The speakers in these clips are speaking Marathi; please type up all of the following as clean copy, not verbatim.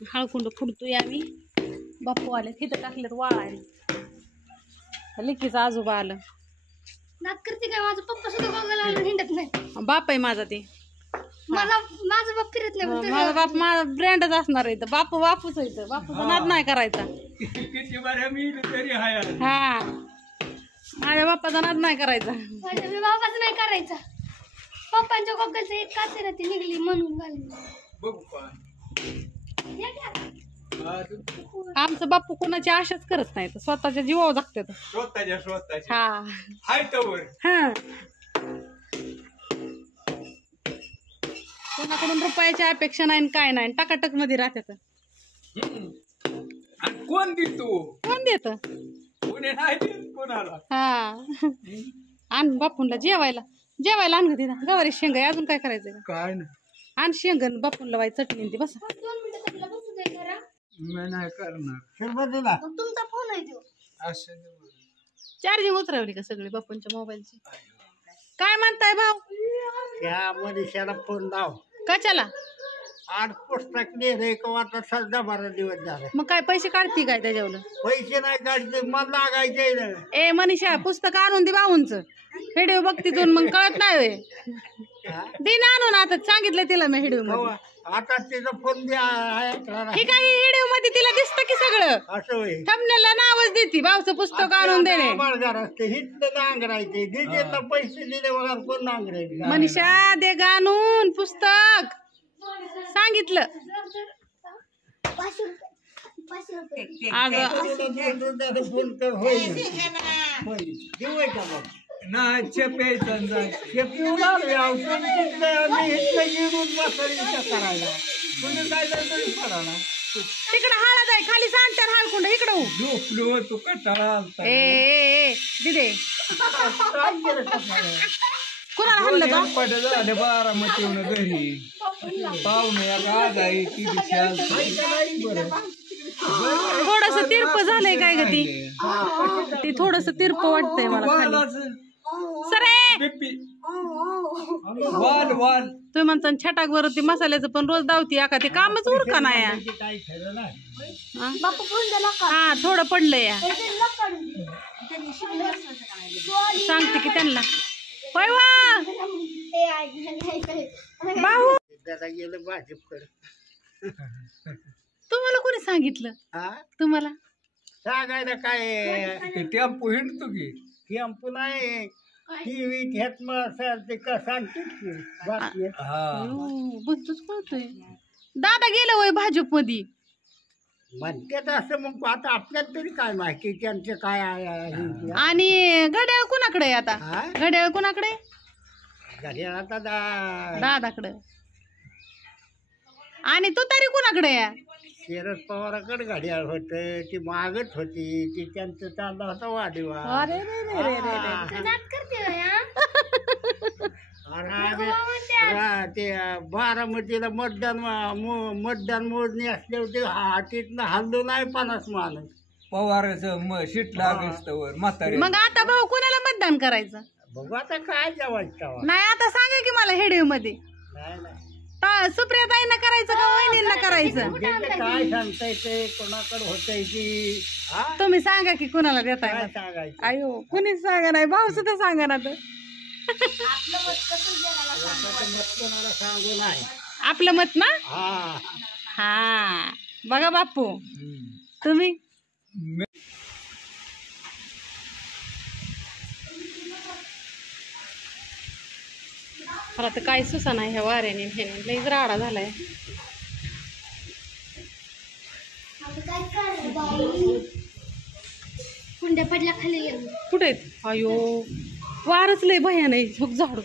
हळकुंड फुडतोय आम्ही. बापू आले तिथं टाकलेत वाळायला. लिकीचं आजोबा आलं. नात करते काय माझा पप्पा सुद्धा गोगाला हिंडत नाही. बाप आहे माझा ते. माझा बाप फिरत नाही. माझा बाप माझा ब्रँडच असणार आहे. बापू बापूच आहे. बापूचा नाद नाही करायचा. हा माझ्या बाप्पाचा नाद नाही करायचा. माझ्या बापाचं नाही करायचा. पप्पांच्या गोगलचं एक काच राहते निघली म्हणून घालली. आमचं बापू कोणाची आशाच करत नाही. स्वतःच्या जीवावर जगतात. स्वतःच्या हा हाय तवर हा कोणाकडून रुपयाची अपेक्षा नाही काय नाही. टकाटक मध्ये राहतात. आणि कोण देतो कोण देत कोणी नाही देत कोणाला. हा आण बापूंला जेवायला आण ग तिथं. गवारी शेंग आहे. अजून काय करायचं का? काय ना आण शेंगण बापूंला वाई चटणी ती. बस 2 मिनिटं तुला बसू दे जरा. मी नाही करणार. तुमचा फोन आहे तो. असं चार्जिंग उतरवली का सगळी बापूंच्या मोबाईलची? काय म्हणताय भाऊ? त्या मनुष्याला फोन लाव. कशाला? 8 पुस्तक लिहिले आता सध्या 12 दिवस झाले. मग काय पैसे काढती काय त्याच्यावर? पैसे नाही काढते मला लागायचे ना. ए मनीषा पुस्तक आणून दे भाऊंच. व्हिडिओ बघतीतून मग कळत नाही होय. दिन आणून आता सांगितलं तिला मी व्हिडिओ मध्ये. आता तिचा फोन द्या. हे काही व्हिडिओ मध्ये तिला दिसतं की सगळं. असं होय. थंबनेलला नावच देती भाऊचं पुस्तक आणून देणे. बाळगार असते हिथलं नांगरायचे डिजेला पैसे दिले बघा कोण नांगरायचे. मनीषा दे आणून पुस्तक सांगितलं. आज फोन कर होईल जेवायचा बघ ना चेपायचा शेपी करायला तुम्ही काय तरी पडाला. तिकडं हळद आहे खाली सांगतात हळकुंड इकडं. झोपलो होतो कंटाळा आलता. ए दिदे कुणाला हल्लं का? पट झाले बारामतीहून घरी पाहुणे आज आहे की थोडस तिरप झालंय काय ग ती? ती थोडस तिरप वाटतंय मला खाली. सरे वाल वाल तुम्ही म्हणता छटाक वर ती मसाल्याचं पण रोज दावती का? ते कामच उरका नाही. हा थोडं पडलंय. सांगते की त्यांना. होय वा भाऊ गेलं भाजपकडे. तुम्हाला कोणी सांगितलं? तुम्हाला सांगायला काय टेम्पो हिंडतो की टेम्पो नाही टीव्ही घेत मग ते का सांगतेच की बातमी. बुद्धूच कळतोय. दादा गेलं वय भाजप मध्ये म्हणतात असं. मग आता आपल्याला तरी काय माहिती त्यांचं काय आहे. आणि घड्याळ कुणाकडे आहे आता? घड्याळ कुणाकडे? घड्याळ आता दादाकडे. आणि तू तरी कुणाकडे आहे? शरद पवाराकडे घड्याळ होत. ती मागत होती ती त्यांचं चालला होता वाढीवा. अरे रे रे रे रे रे. ते बारामतीला मतदान मोजणी असल्यावर ते हातीतनं हल्लो नाही 50 माणूस. पवाराचं शीट लागस्तवर म्हातारे. मग आता भाऊ कुणाला मतदान करायचं? बघू आता काय जेवायचं. नाही आता सांगा की मला हेडिओ मध्ये. नाही सुप्रियाताईंना करायचं का वहिनींना करायचं? काय सांगता येते कोणाकडे होतंय की. तुम्ही सांगा की कुणाला देताय. काय सांगायचं. अयो कुणीच सांगा नाही. भाऊ सुद्धा सांगा ना. तर कोणाला सांगू नाही. आपलं मत ना. हा हा बघा बापू तुम्ही मला तर काय सुसा नाही ह्या वाऱ्याने. हे लईच राडा झालाय. कुंड्या पडल्या खाली. कुठे आहेत? अयो वारच लय भयान आहे. झोप झाडू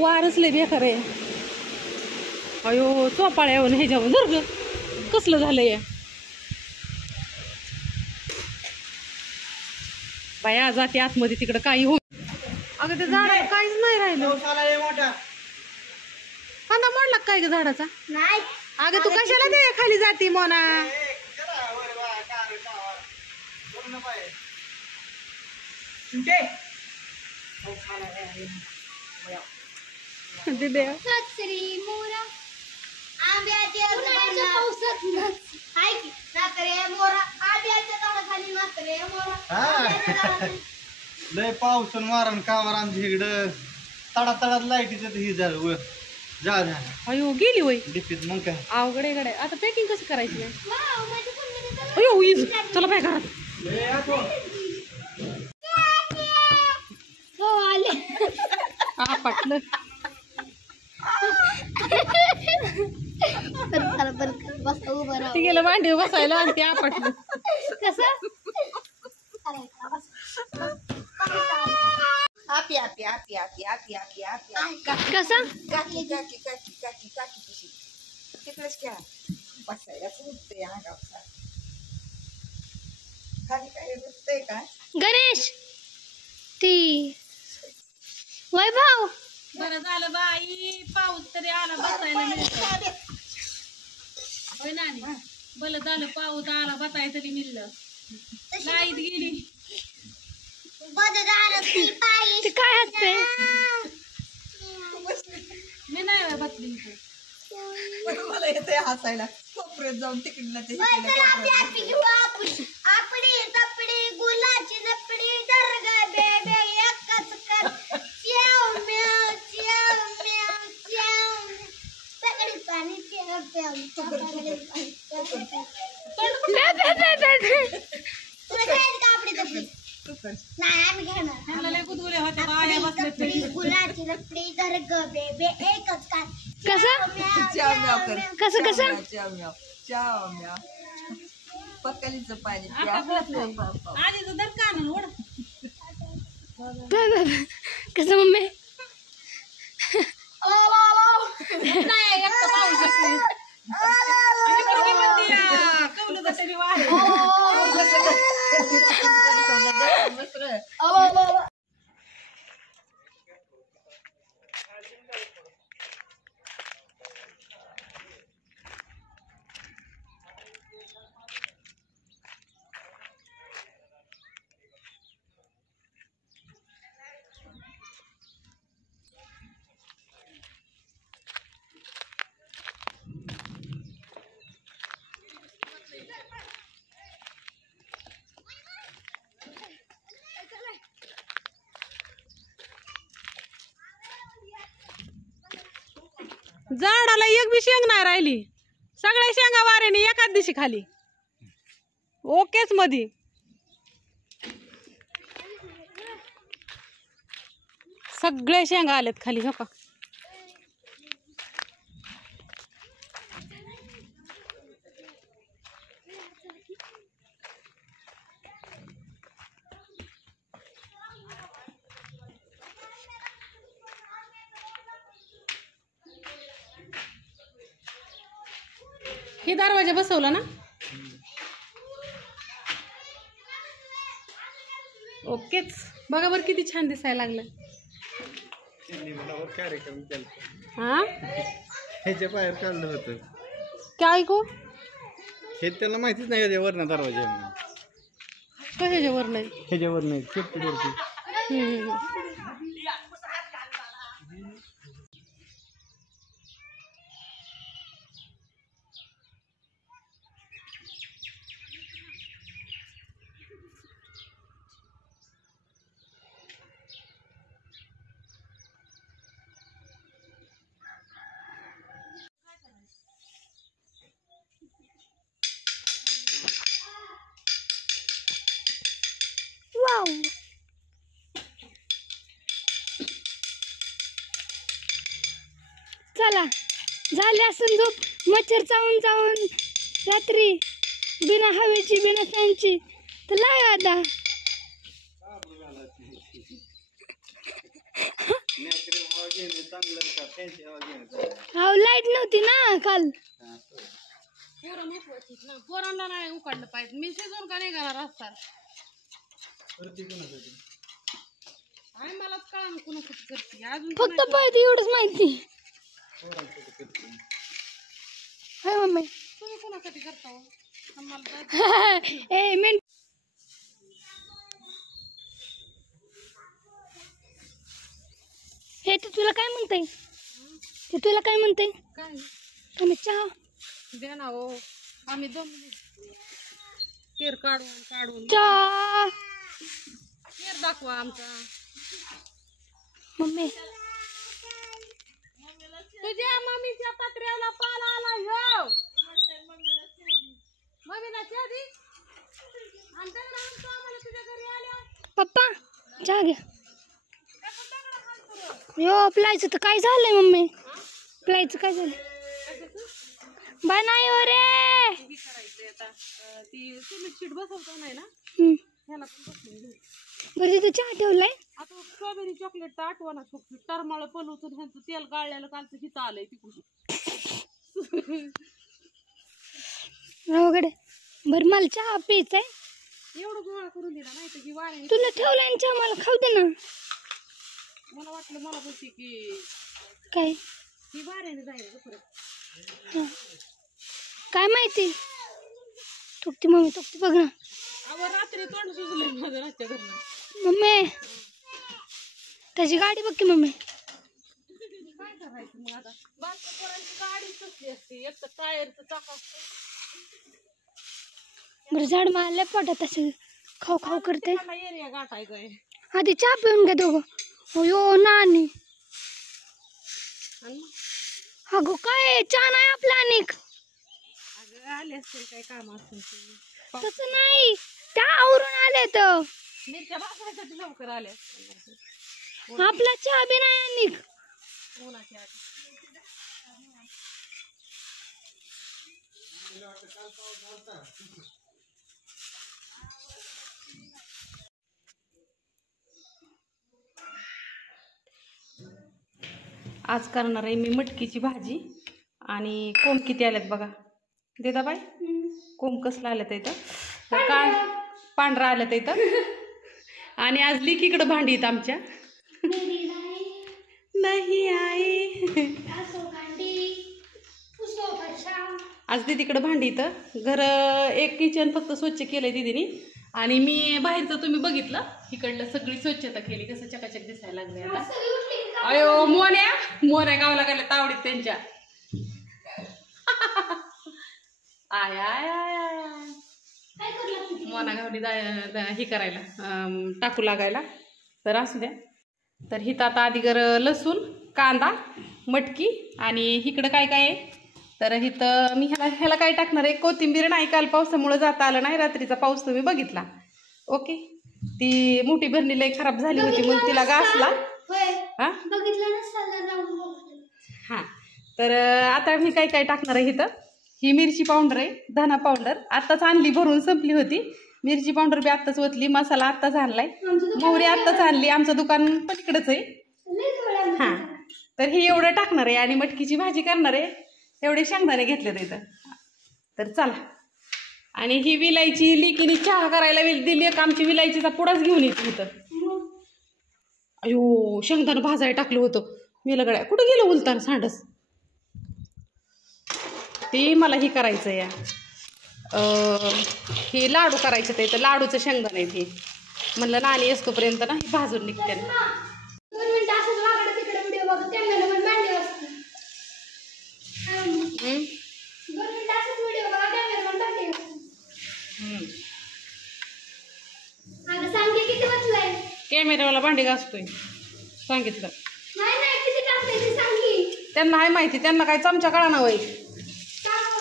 वारच लय बेकार आहे. अयो चोपाळ्या ह्याच्यावर जर कसलं झालंय बाया. जाते आतमध्ये तिकडं काही हो. अगं त्या झाडाला काहीच नाही राहिलं. कांदा मोडला काय ग झाडाचा? नाही अगं तू कशाला दे खाली जाते मोना? दिदे सासरी मोरा उन्हाळ्याच्या पावसात नाच. हाय की नाचरे मोरा आंब्याच्या झाडाखाली नाचरे मोरा. लय पावसून मारण कामार आमच्या इकडं तडा तडात लाईटीचं ही झालं व जा अयो गेली वय डिपीत मग काय अवघड आहे गड्या. आता पॅकिंग कसं करायची वाव माझ्या फोनमध्ये तर अयो इज चला बाय घरात. हो आले. आपटलं बस उभं राहा. ते गेलं भांडी बसायला आणि ते आपटलं. कसं Api, api, api, api, api, api, api, api. कसं Kaki, kaki, kaki, kaki, kaki, kaki. Ticklish क्या? बसायला सुटते अंगावर. खाली काय दुखतंय का? गणेश ती वैभव बरं झालं बाई पाऊस तरी आला बसायला मिळतं. होय नानी बरं झालं पाऊस आला बसायला तरी मिळलं. लाईट गेली. ते काय असते मी नाही बसली इथं. मला येते हसायला कोपऱ्यात जाऊन तिकडनं ते ह्यांना लय कुतुहल होते बाया बसल्या तरी. कसं कसं पक्कलीचं पाणी आधीच दर का आणून ओढ. कसं मम्मी नाही एकटं पाऊस येतोय. आणि बसली म्हणते, कौलं तर तरी वाढ. झाडाला एक बी शेंग नाही राहिली. सगळ्या शेंगा वाऱ्याने एकाच दिवशी खाली. ओकेच मधी सगळ्या शेंगा आल्यात खाली. हो का हे दरवाजा बसवला ना. ओकेच बघा बरं किती छान दिसायला लागलं. कार्यक्रम केला हा ह्याच्या बाहेर काढलं होतं काय ऐकू हे त्याला माहितीच नाही ह्याच्यावर दरवाजा म्हणून. कशाच्यावर नाही. ह्याच्यावर नाही शेपटीवरती वाव चला झाले असून झोप. मच्छर चावून चावून रात्री बिना हवेची बिना फॅनची तर लाग आता. हो लाईट नव्हती ना काल. पोरं महत्वाची ना. पोरांना नाही उकडलं पाहिजे. मी शिजून का नाही घरात असतात. आई मलाच कळा कुणासाठी करते अजून. फक्त पळते एवढंच माहिती. हाय मम्मी तुम्ही कुणासाठी करता हो? आम्हाला ए मिन हे तर तुला काय म्हणताय. ते तुला काय म्हणते काय तुम्ही चहा द्या ना हो आम्ही दमलो केर काढून काढून चहा केर दाखवा आमचा मम्मी तुझ्या मम्मीच्या पत्र्याला पाला आला ह्यो मम्मीला चहा दे आणि दगड हाणतो आम्हाला तुझ्या घरी आल्या पप्पा चहा घ्या यो प्लायचं तर काय झालंय मम्मी प्लायचं काय झालं बाय नाही हो रे हे करायचंय आता ती सिमेंट शीट बसवतो नाही ना हम्म. ह्याला पण बसवून घेऊ बरं तिथं चहा ठेवलाय आता स्ट्रॉबेरी चॉकलेट तर आठवणा फक्त टरमाळ पलवतून ह्यांचं तेल गाळल्याला कालचं हिचं आलंय तिकडून अवघड आहे. बरं मला चहा प्यायचाय एवढं गोळा करून दिला नाही तर की वाऱ्याने तुला ठेवलाय आणि चहा मला खाऊ दे ना मला वाटलं मला बोलते की काय ही वाऱ्याने जाईल परत हा. काय माहिती तुकती मम्मी तुकती बघ ना अहो रात्री तोंड सुचलंय माझं रातच्या घरनं मम्मी त्याची गाडी बघ की मम्मी काय करायचं मग आता बारक्या पोरांची गाडीच कसली असते एक तर टायरचं चाक असतं बरं झाड मारल्या पोटात असं खाऊ खाऊ करते एरिया गाठायचं आहे आधी चहा पिऊन घ्या दोघं हो यो नानी आणि मग अगो काय चहा नाही आपला अनेक अगं आले असतील काय काम असेल ते तसं नाही त्या आवरून आले तर मिरच्या भाजायसाठी लवकर आले असतील आपला चहा बी नाही अनेक उन्हाची आधी आज करणार आहे मी मटकीची भाजी आणि कोंब किती आल्यात बघा देदा बाई कोंब कसलं आल्यात इथं तर काय पांढरा आल्यात इथं आणि आज लिकीकडं भांडी आहेत आमच्या नाही आई आज दीदीकडं भांडी इथं घर एक किचन फक्त स्वच्छ केलंय दीदीनी आणि मी बाहेरचं तुम्ही बघितलं इकडलं सगळी स्वच्छता केली कसं चकाचक दिसायला लागले आता अयो मोन्या गावाला गेल्या तावडीत त्यांच्या आय आय आय मोना गावडी हे करायला टाकू लागायला तर असू द्या तर हिथं आता आधी लसूण कांदा मटकी आणि इकडं काय काय आहे तर इथं मी ह्याला काय टाकणार आहे कोथिंबीर नाही काल पावसामुळे जाता आलं नाही रात्रीचा पाऊस तुम्ही बघितला ओके ती मोठी भरणी लय खराब झाली होती म्हणून तिला घासला हा हा तर आता मी काय काय टाकणार आहे इथं ही मिरची पावडर आहे धना पावडर आत्ताच आणली भरून संपली होती मिरची पावडर बी आत्ताच ओतली मसाला आत्ताच आणलाय मोहरी आत्ताच आणली आमचं दुकान पलीकडेच आहे हा तर हे एवढं टाकणार आहे आणि मटकीची भाजी करणार आहे एवढे शेंगदाणे घेतले इथं तर चला आणि ही विलायची लिकीने चहा करायला दिली एक आमची विलायचीचा पुडाच घेऊन येते इथं अयो शेंगदाणं भाजायला टाकलं होतं विलगड्या कुठं गेलं उलतान सांडस ते मला हे करायचं या हे लाडू करायचं ते तर लाडूचं शेंगदाणं आहे हे म्हणलं नाणी असतोपर्यंत ना हे भाजून निघते कॅमेरावाला भांडी घासतोय सांगितलं त्यांना आहे माहिती त्यांना काय चमचा कळा ना वय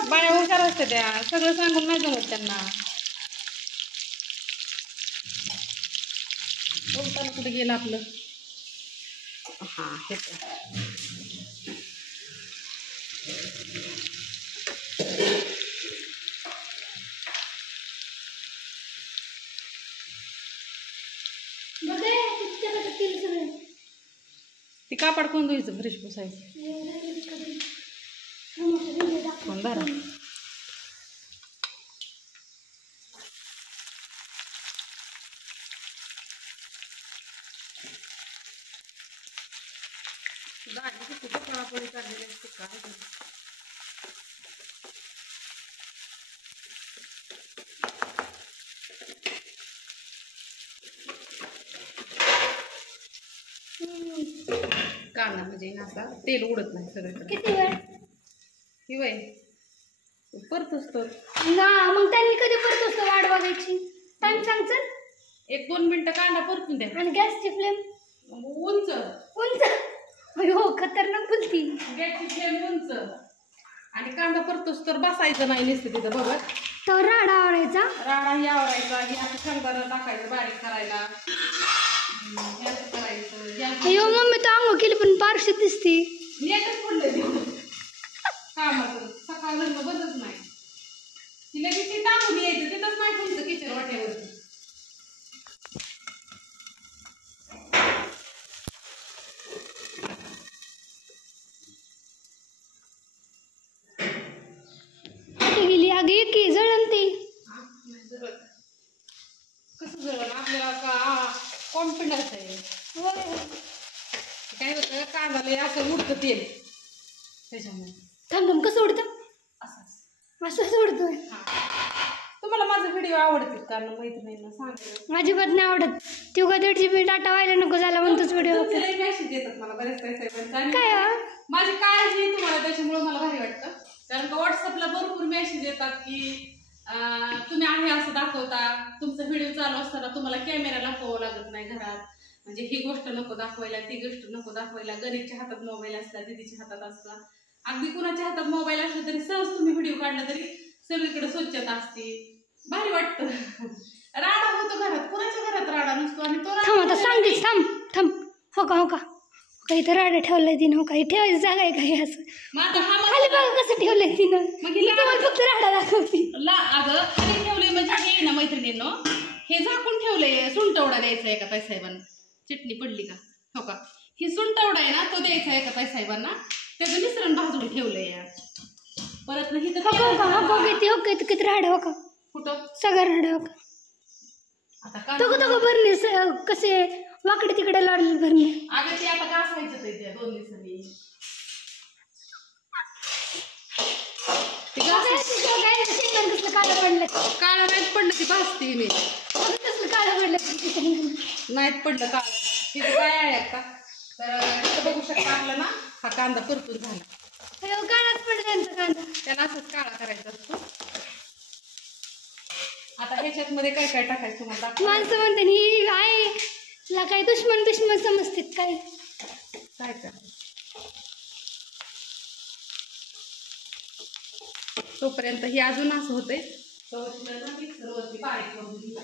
बाया हुशार असते त्या सगळं सांगून नाही जमत त्यांना बोलताना कुठे गेलं आपलं हा हे ती कापड कोण धुयचं फ्रेश पुसायचं धरा गाडी किती कापड काढलेले असते काय कानाला म्हणजे असा तेल उडत नाही सगळीकडे. किती वेळ? ही वय परतच तर ना मग त्यांनी कधी परत असतो वाट बघायची? टाइम सांग चल. 1-2 मिनिटं कांदा परतून द्या. आणि गॅसची फ्लेम उंच उंच. हो खतरनाक बोलती. गॅसची फ्लेम उंच आणि कांदा परतोच तर बसायचं नाही नुसतं तिथं बघत. तर राडा आवडायचा. राडा ही आवरायचा, हे असं शेंगदाणा टाकायचं बारीक करायला, हे असं करायचं. अयो मम्मी तर आंघोळ केली पण पारशी दिसती. नेटच पडलं कामाचं सकाळ लग्न बंदच नाही. ती लगेच ती टाकून यायचं तिथंच नाही तुमचं किचन वाट्यावरती. गेली आगे की जळण ती. कसं जळण आपल्याला का कॉन्फिडन्स आहे. काय होतं कांदा असं उडतं तेल त्याच्यामुळे. थांब कसं उडतं? असंच उडतोय. तुम्हाला माझे व्हिडिओ आवडतील कारण मैत्रिणींना सांगायला अजिबात नाही आवडत. तू का 1.5 GB डाटा व्हायला नको झाला म्हणतोच व्हिडिओ. मेसेज येतात मला बरेच काही काय माझी काळजी आहे तुम्हाला त्याच्यामुळे मला भारी वाटतं. कारण का व्हॉट्सअपला भरपूर मेसेज येतात की तुम्ही आहे असं दाखवता, तुमचा व्हिडिओ चालू असताना तुम्हाला कॅमेरा दाखवावं लागत नाही घरात, म्हणजे ही गोष्ट नको दाखवायला, ती गोष्ट नको दाखवायला. गणेशच्या हातात मोबाईल असला, दीदीच्या हातात असला, अगदी कुणाच्या हातात मोबाईल असला तरी सहज तुम्ही व्हिडिओ काढला तरी सगळीकडे स्वच्छता असते, भारी वाटतं. राडा होतो घरात, कुणाच्या घरात राडा नसतो. आणि तो थांब आता सांगतेस. थांब थांब. हो का काही तर राडा ठेवलाय तिनं. हो काही ठेवायची जागा आहे काही असं. खाली बघा कसं ठेवलंय तिनं. मग फक्त राडा दाखवती. अगं खाली ठेवलंय म्हणजे हे ना मैत्रिणींनो, हे झाकून ठेवलंय. सुंटवडा द्यायचा एका ताईसाहेबांना. चटणी पडली का? हो का? ही सुंटवडा आहे ना, तो द्यायचा एका ताईसाहेबांना. त्याचं मिश्रण भाजून ठेवलंय. परत नाही तर किती राडा हो का? कुठं सगळं राडा हो का? आता तो भरणे कसे वाकडे तिकडे लाडले भरणे. अगं ते आता घासायचं ते 2 दिवसांनी. कसलं काळं पडलं. काळं नाहीत पडलं, ती भाजते मी. कसलं काळं पडलं नाहीत पडलं काळं. तिथे काय आहे का तर बघू शकता आपलं ना हा कांदा परतून झाला. काळाच पडलं त्यांचा कांदा. त्याला असंच काळा करायचा असतो. आता ह्याच्यात मध्ये काय काय टाकायचं तुम्हाला माणसं म्हणते ही आहे काय दुश्मन समजतात काय काय काय. तोपर्यंत ही अजून असं होतंय मिक्सरवरती बारीक करून घेऊ.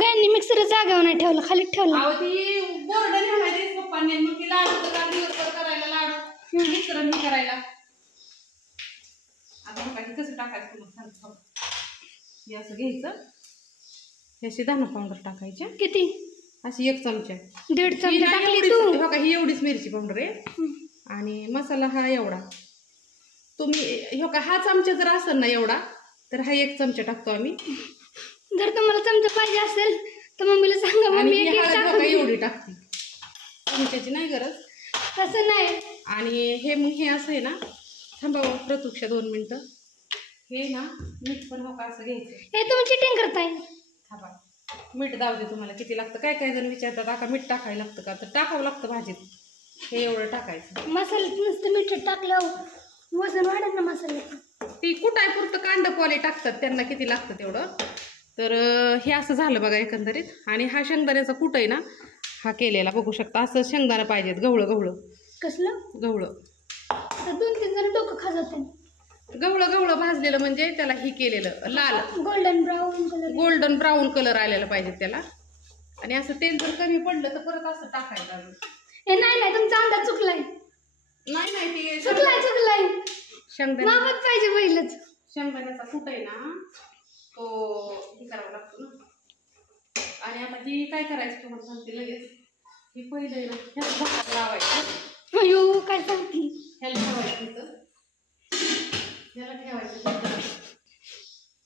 यांनी मिक्सर जागेवर नाही ठेवलं, खाली ठेवलं. अहो ती बोर्ड ठेवायची पप्पांनी, मग ती लाडू करायला लाडू मिश्रण करायला. आता बघा हे कसं टाकायचं तुम्हाला सांगतो. हे असं घ्यायचं, ह्याची धना पावडर टाकायची. किती? अशी 1 चमचा. 1.5 चमचा टाकली तू. बघा ही एवढीच मिरची पावडर आहे आणि मसाला हा एवढा. तुम्ही हो का हा चमचा जर असेल ना एवढा तर हा 1 चमचा टाकतो आम्ही. जर तुम्हाला चमचा पाहिजे असेल तर मम्मीला सांगा. मम्मी एवढी टाकते, चमच्याची नाही गरज. तसं नाही. आणि हे मग हे असं आहे ना, थांबा प्रतीक्षा 2 मिनिटं. हे ना मीठ पण हो का असं घ्यायचं. हे तुम्ही चिटिंग करताय. थांबा मीठ दावते तुम्हाला किती लागतं. काय काय जण विचारतात आका मीठ टाकायला लागतं का, तर टाकावं लागतं भाजीत. हे एवढं टाकायचं. मसाल्यात नुसतं मीठ टाकल्यावर वजन वाढत ना मसाल्याचं. ती कुटाय पुरतं कांदा पोले टाकतात, त्यांना किती लागतं तेवढं. तर हे असं झालं बघा एकंदरीत. आणि हा शेंगदाण्याचा कूट आहे ना हा केलेला बघू शकता. असं शेंगदाणा पाहिजेत गवळं. कसलं गवळं? 2-3 जण डोकं खाजवते. गवळं भाजलेलं म्हणजे त्याला ही केलेलं लाल गोल्डन ब्राऊन कलर आलेला पाहिजे त्याला. आणि असं तेल जर कमी पडलं तर परत असं टाकायचं. हे नाही तुमचा अंदाज चुकलाय. नाही ते चुकलाय. शेंगदाणा मापच पाहिजे पहिलंच. शेंगदाण्याचा कूट आहे ना तो हे करावा लागतो ना. आणि आता ही काय करायचं तुम्हाला सांगते लगेच. ही पहिलं आहे ना ह्याला झाकण लावायचं. अयो काय सांगते. ह्याला ठेवायचं इथं, ह्याला ठेवायचं.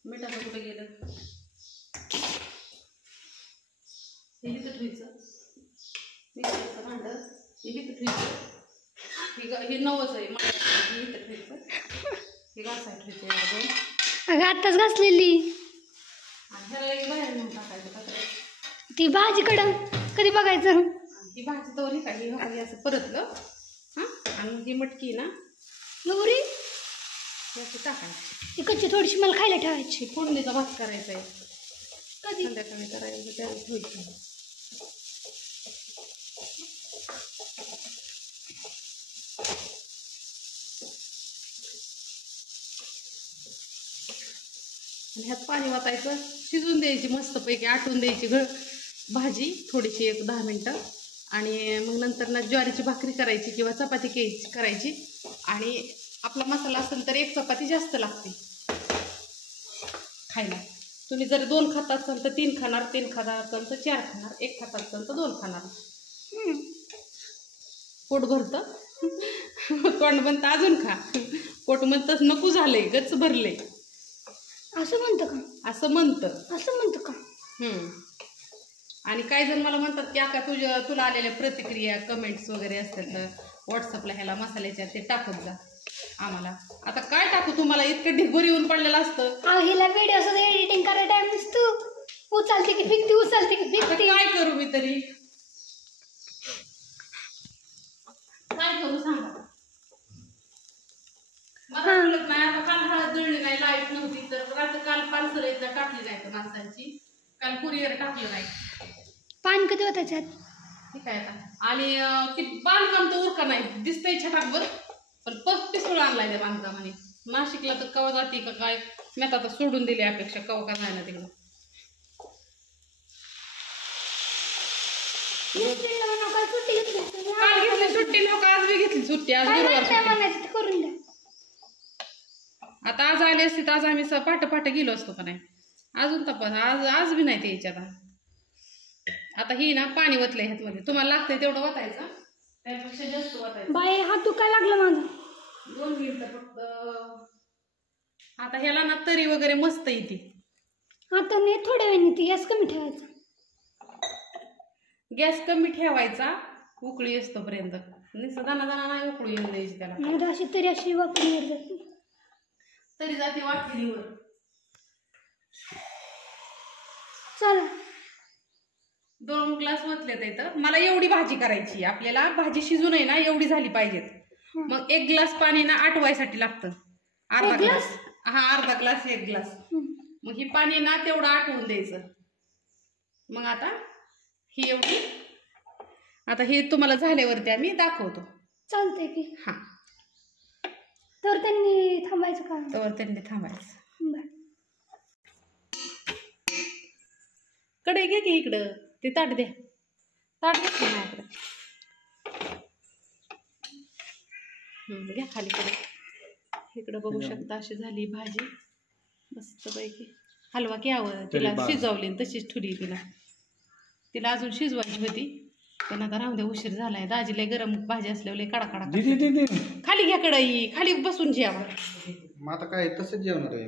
मिठाचं कुठं गेलं हे इथं ठेवायचं. मिक्सरचं भांडं हे इथं ठेवायचं. हे नवच आहे हे इथं ठेवायचं. हे घासाय ठेवायचं. अगं आत्ताच घासलेली. आणि ह्याला एक बाहेर नेऊन टाकायचं कचरा. ती भाजीकडं कधी बघायचं. आणि ही भाजी तवर हे काय असं परतलं हां. आणि ही मटकी ना गौरी असं टाकायची. ती कच्ची थोडीशी मला खायला ठेवायची. फोडणीचा भात करायचा आहे. कधी संध्याकाळी करायचं त्याला ठेवायची. आणि ह्यात पाणी वाटायचं, शिजून द्यायची मस्तपैकी, आटून द्यायची भाजी थोडीशी 1-10 मिनटं. आणि मग नंतर ना ज्वारीची भाकरी करायची किंवा चपाती करायची. आणि आपला मसाला असेल तर 1 चपाती जास्त लागते खायला. तुम्ही जर 2 खात असाल तर 3 खाणार, 3 खात असाल तर 4 खाणार, 1 खात असाल तर 2 खाणार. पोट भरतं तोंड म्हणतं अजून खा, पोट म्हणतं नको झालंय, गच्च भरलंय, असं म्हणतं का? असं म्हणतं. असं म्हणतं का? आणि काही जण मला म्हणतात की आका तुला आलेल्या प्रतिक्रिया कमेंट्स वगैरे असतील तर व्हॉट्सअपला ह्याला मसाल्याच्या ते टाकत जा आम्हाला. आता काय टाकू तुम्हाला, इतकं ढिगभर येऊन पडलेलं असतं. हिला व्हिडिओ सुद्धा एडिटिंग करायला टाइम नसतो. उचलते की फिकती, उचलते की फिकती. काय करू मी तरी, काय करू सांगा मला. कळत नाही. आता काल हळद दळली नाही, लाईट नव्हती तर काल पार्सल एकदा टाकली नाही तर माणसांची, काल कुरिअर टाकलं नाही. पान कधी होतं त्याच्यात? ठीक आहे आता. आणि ते बांधकाम तर उरका नाही दिसतंय छटाकभर, पण पिस्तूळ आणलाय त्या बांधकामाने. नाशिकला तर कवा जाते का काय, मी आता सोडून दिली अपेक्षा, कवा का जाय ना तिकडं. काल घेतली सुट्टी, लोक आज बी घेतली सुट्टी, आज गुरुवार सुट्टी. करून द्या. आता आज आले असते तर आज आम्ही पहाटे गेलो असतो का नाही. अजून तपास आज बी नाही ते याच्यात. आता ही ना पाणी वतलंय ह्यातमध्ये, तुम्हाला लागतंय तेवढं वतायचं, त्यापेक्षा जास्त वतायचं. बाई हात काय लागलं माझं. 2 मिनिटं फक्त. आता ह्याला ना तरी वगैरे मस्त येते. आता नाही, थोड्या वेळाने ती गॅस कमी ठेवायचा. गॅस कमी ठेवायचा उकळी असतोपर्यंत. नुसतं दाना नाही उकळी येऊन द्यायची त्याला. नाही अशी तरी अशी वापरून जाते, तरी जाते वाटणीवर. चला 2 ग्लास वतले तर मला एवढी भाजी करायची. आपल्याला भाजी शिजू नये ना एवढी झाली पाहिजेत. मग 1 ग्लास पाणी ना आटवायसाठी लागतं. अर्धा ग्लास. हा, अर्धा ग्लास 1 ग्लास. मग ही पाणी ना तेवढं आटवून द्यायचं. मग आता ही एवढी, आता हे तुम्हाला झाल्यावरती आम्ही दाखवतो. चालतंय की. हा, तर त्यांनी थांबायचं का? तर त्यांनी थांबायचं. बरं. कडे घे की इकडं, ते ताट द्या, ताट घ्या माझ्याकडे. घ्या खाली कडे. इकडं बघू शकता अशी झाली भाजी मस्तपैकी. हलवा घ्यावं, तिला शिजवली तशीच ठुली. तिला अजून शिजवायची होती पण आता राहून द्या, उशीर झालाय. दाजीला गरम भाजी असल्यावर कडा कडा. खाली घ्या कढई, खाली बसून जेवा. मग आता काय तसंच जेवणार आहे.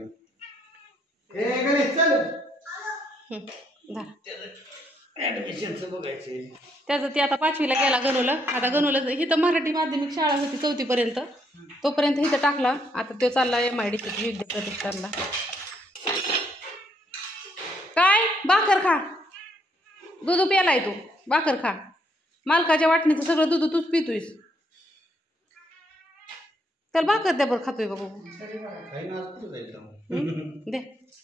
ऍडमिशनचं बघायचे. त्याचं ते आता 5वीला गेला गणूला. आता गणूला इथं मराठी माध्यमिक शाळा होती 4थी पर्यंत, तोपर्यंत इथं टाकला. आता तो चालला MIDC विद्या प्रतिष्ठानला. काय भाकर खा, दूध प्यालाय तू, भाकर खा. मालकाच्या वाटणीचं सगळं दूध तूच पितोयस. त्याला भाकर द्या बरं, खातोय बघू दे.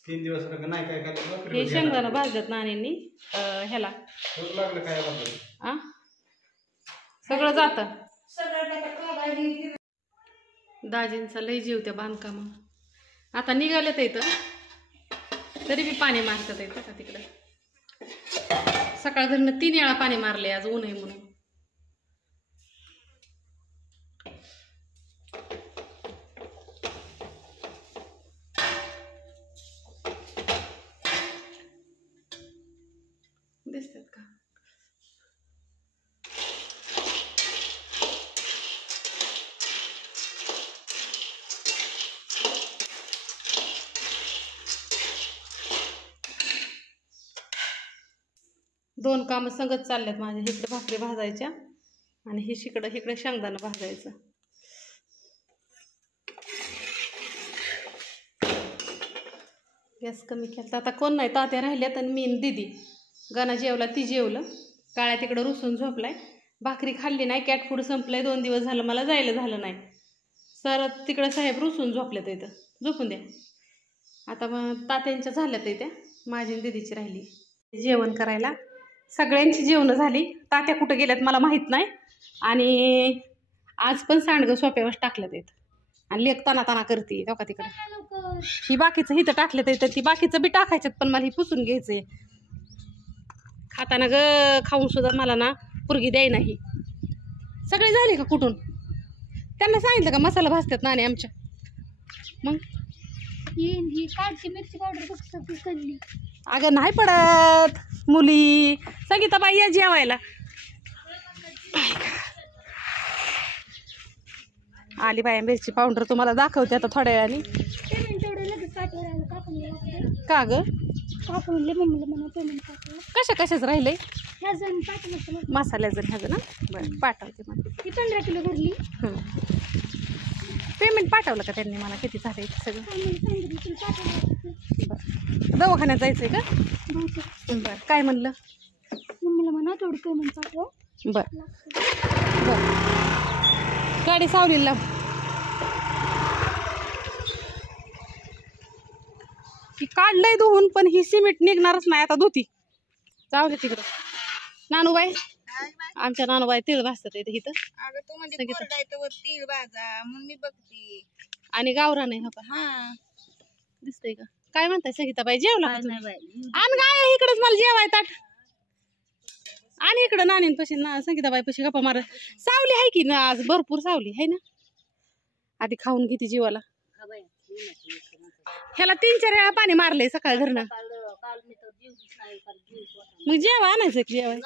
3 दिवस नाही काय काय. हे शेंगदाणा भाजल्यात नाण्यांनी ह्याला आ सगळं जातं. दाजींचा लय जीव त्या बांधकामा. आता निघालेत इथं, तरी बी पाणी मारतात येतं का तिकडं. सकाळ घरनं 3 वेळा पाणी मारले आज, ऊन आहे म्हणून. दिसतात का? दोन कामं संगत चालल्यात माझ्या. इकडे भाकरी भाजायच्या आणि हे इकडे शेंगदाणा भाजायचं. गॅस कमी केला. आता कोण नाही, तात्या राहिल्यात आणि मी दीदी. गाणं जेवला, ती जेवलं. काळ्या तिकडं रुसून झोपलाय. भाकरी खाल्ली नाही, कॅट फूड संपलंय. 2 दिवस झालं मला जायला झालं नाही. सर तिकडं साहेब रुसून झोपल्यात इथं. झोपून द्या. आता मग तात्यांच्या झाल्यात त्या, माझी दीदीची राहिली जेवण करायला. सगळ्यांची जेवणं झाली. तात्या कुठं गेल्यात मला माहीत नाही. आणि आज पण सांडगं सोप्यावर टाकल्यात इथं. आणि लेक ताना ताना करते का तिकडं. ही बाकीचं इथं टाकलं तर ती बाकीचं बी टाकायच्यात, पण मला ही पुसून घ्यायचंय. खाताना खाऊन सुद्धा मला ना पुरगी द्याय नाही. सगळे झाले का कुठून? त्यांना सांगितलं का मसाला भाजतात नाणे आमच्या. मग ही काढची मिरची पावडर फक्त कल्ली. अगं नाही पडत मुली. संगीताबाई या जेवायला. आली बाया मिरची पावडर तुम्हाला दाखवते आता थोड्या वेळाने. पेमेंट तेवढं लगेच पाठवायला कापून का ग? कापूनले मम्मीला म्हणा पेमेंट पाठवा. कशाच राहिलंय? ह्या जण पाठवलं मसाल्याचं ह्याचं ना. बरं पाठवते मला. ती 15 किलो भरली. पेमेंट पाठवलं का त्यांनी मला? किती झालं सगळं? सांगितलं पाठवलं. बरं दवाखान्यात जायचंय का? बरं काय म्हणलं? मम्मीला म्हणा तेवढं पेमेंट पाठवा. बरं बरं. गाडी सावलीला. ही काढलंय धुवून, पण ही सिमेंट निघणारच नाही आता धुती. जाऊ दे तिकडं. नानूबाई, आमच्या नानूबाई तीळ भाजतात इथं. अगं तू म्हणजे कोरडायचं तीळ भाजा म्हणून मी बघते. आणि गावरा नाही हा दिसतंय का? काय म्हणताय संगीताबाई? जेवला का तुम्ही? आण गाय इकडंच मला जेवाय ताट. आणि इकडं नानींपाशी ना संगीताबाई पाशी गप्पा मार. सावली आहे की ना आज? भरपूर सावली आहे ना. आधी खाऊन घेते जीवाला. ह्याला 3-4 वेळा पाणी मारलंय सकाळ घरनं. मग जेवा आणायचं की जेवाय.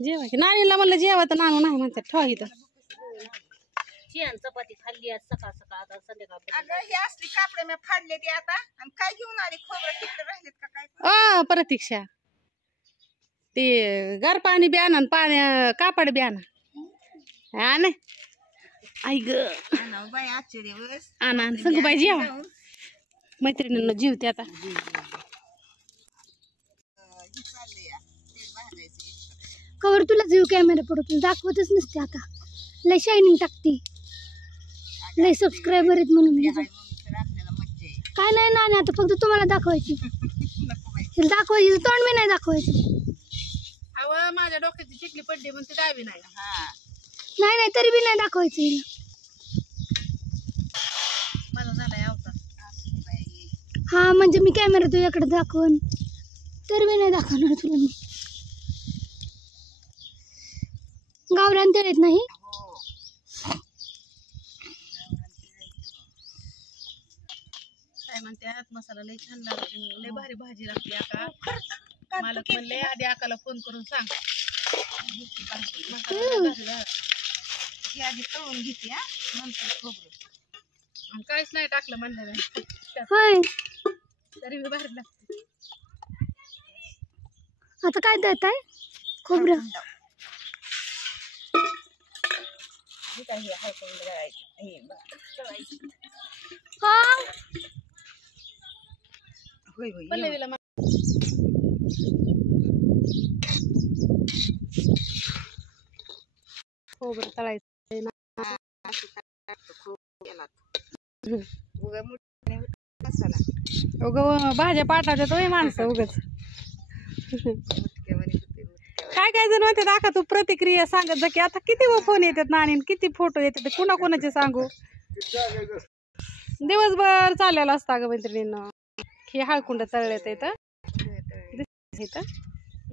जेवाय की नानीला म्हणलं जेवा तर नानू नाही म्हणतात. ठेवा इथं. चपाती खाल्ली आज सकाळ आता संध्याकाळ. अगं हे असली कापडे मी फाडले ते आता. आणि काय घेऊन आली? खोबरं तिकडे राहिलेत का काय? प्रतीक्षा ते गार पाणी बी आणा, कापड बी आणा. नाही आई ग बाई आजचे दिवस आणा. संगूबाई जेवा. मैत्रिणींना जीवते आता. कवर तुला जीव कॅमेरा पडतो दाखवतच नसते आता. लय शायनिंग टाकते. लय सबस्क्रायबर आहेत म्हणून. काय नाही ना आता फक्त तुम्हाला दाखवायची. दाखवायची तोंड मी नाही दाखवायची. माझ्या डोक्याची चिकली पडली म्हणते दावी नाही. नाही नाही तरी बी नाही दाखवायचं हिला. मला झालाय अवतार. हा म्हणजे मी कॅमेरा तुझ्याकडे दाखवून तर मी नाही दाखवणार तुला. मी गावरान तळेत नाही. काय म्हणतात मसाला लय छान लागतो. लय भारी भाजी लागते. आका मालक म्हणले आधी आकाला फोन करून सांग. आधी तळून घेते नंतर खोबरं. काहीच नाही टाकलं म्हणलं होय. तरी मी भारी लागते. आता काय देत आहे? खोबरं. पल्लवीला खोबरं तळायचं. भाज्या पाठवतात होय माणसं उगाच. काय जण म्हणतात आका तू प्रतिक्रिया सांगत जा की. आता किती फोन येतात नाणी, किती फोटो येतात, कुणा कोणाचे सांगू. दिवसभर चाललेला असतं अगं मैत्रिणींना. हे हळकुंड तळलेत इथं.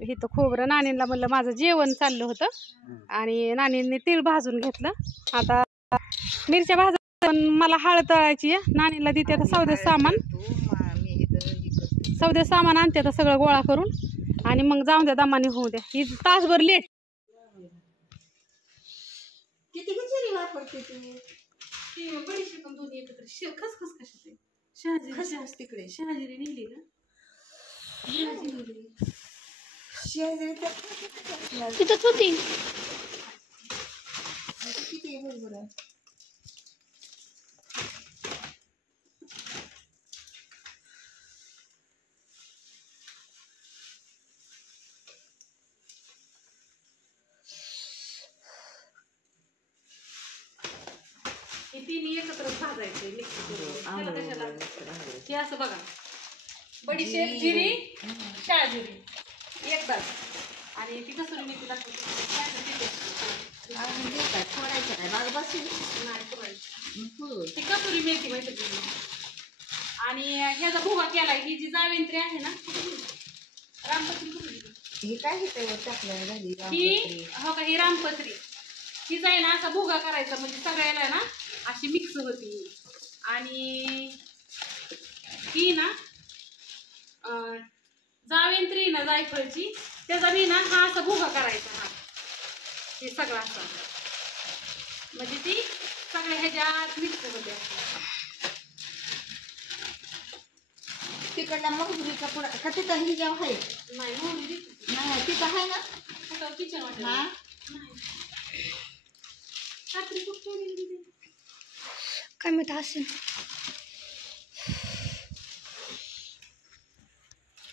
इथं खोबरं. नानींना म्हणलं माझं जेवण चाललं होतं आणि नानींनी तीळ भाजून घेतलं. आता मिरच्या भाजा मला हळद तळायची आहे. नानीला देते आता सौदे सामान आणते आता सगळं गोळा करून. आणि मग जाऊन द्या दमाने होऊ द्या. ही तासभर लेट. किती कचेरी वापरते तुम्ही? बडीशेप पण दोन्ही एकत्र. खसखस कशात? शहाजिरी तिकडे. शहाजिरी नेली का? तिथंच होती. किती बरोबर आहे. हे तिन्ही एकत्रच भाजायचे मिक्स करून. त्याला कशाला हे असं बघा, बडीशेप, जिरी, शाळजिरी एकदाच, आणि ती कसुरी मेथी लागते ती कसुरी मेथी माहिती का? आणि ह्याचा भुगा केलाय. ही जी जावेंत्री आहे ना, रामपत्री ही हो का, ही रामपत्री ही जाय ना असा भुगा करायचा, म्हणजे सगळ्याला ना अशी मिक्स होती. आणि ही ना जावेंत्री ना जायफळची, त्याचा मी ना हा असा भुगा करायचा. हा हे सगळं असं, म्हणजे ती सगळ्या ह्याच्यात मिक्स होते. तिकडला मोहरीचा पुडा का तिथं ही जेव्हा आहे नाही मोहरी नाही तिथं आहे ना कुठं किचन वाटत हा रात्री खूप ठेवलेली. काय माहिती असेल.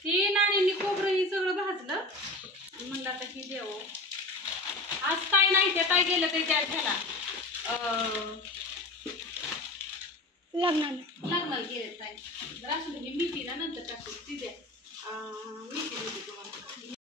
ही नानींनी खोबरं ही सगळं भाजलं, म्हणलं आता ही देव. आज काय नाही, ते काय गेलं ते त्या ह्याला लग्नाला गेले काय. जर असं मी मेथी ना नंतर टाकते, ती द्या मेथी देते तुम्हाला.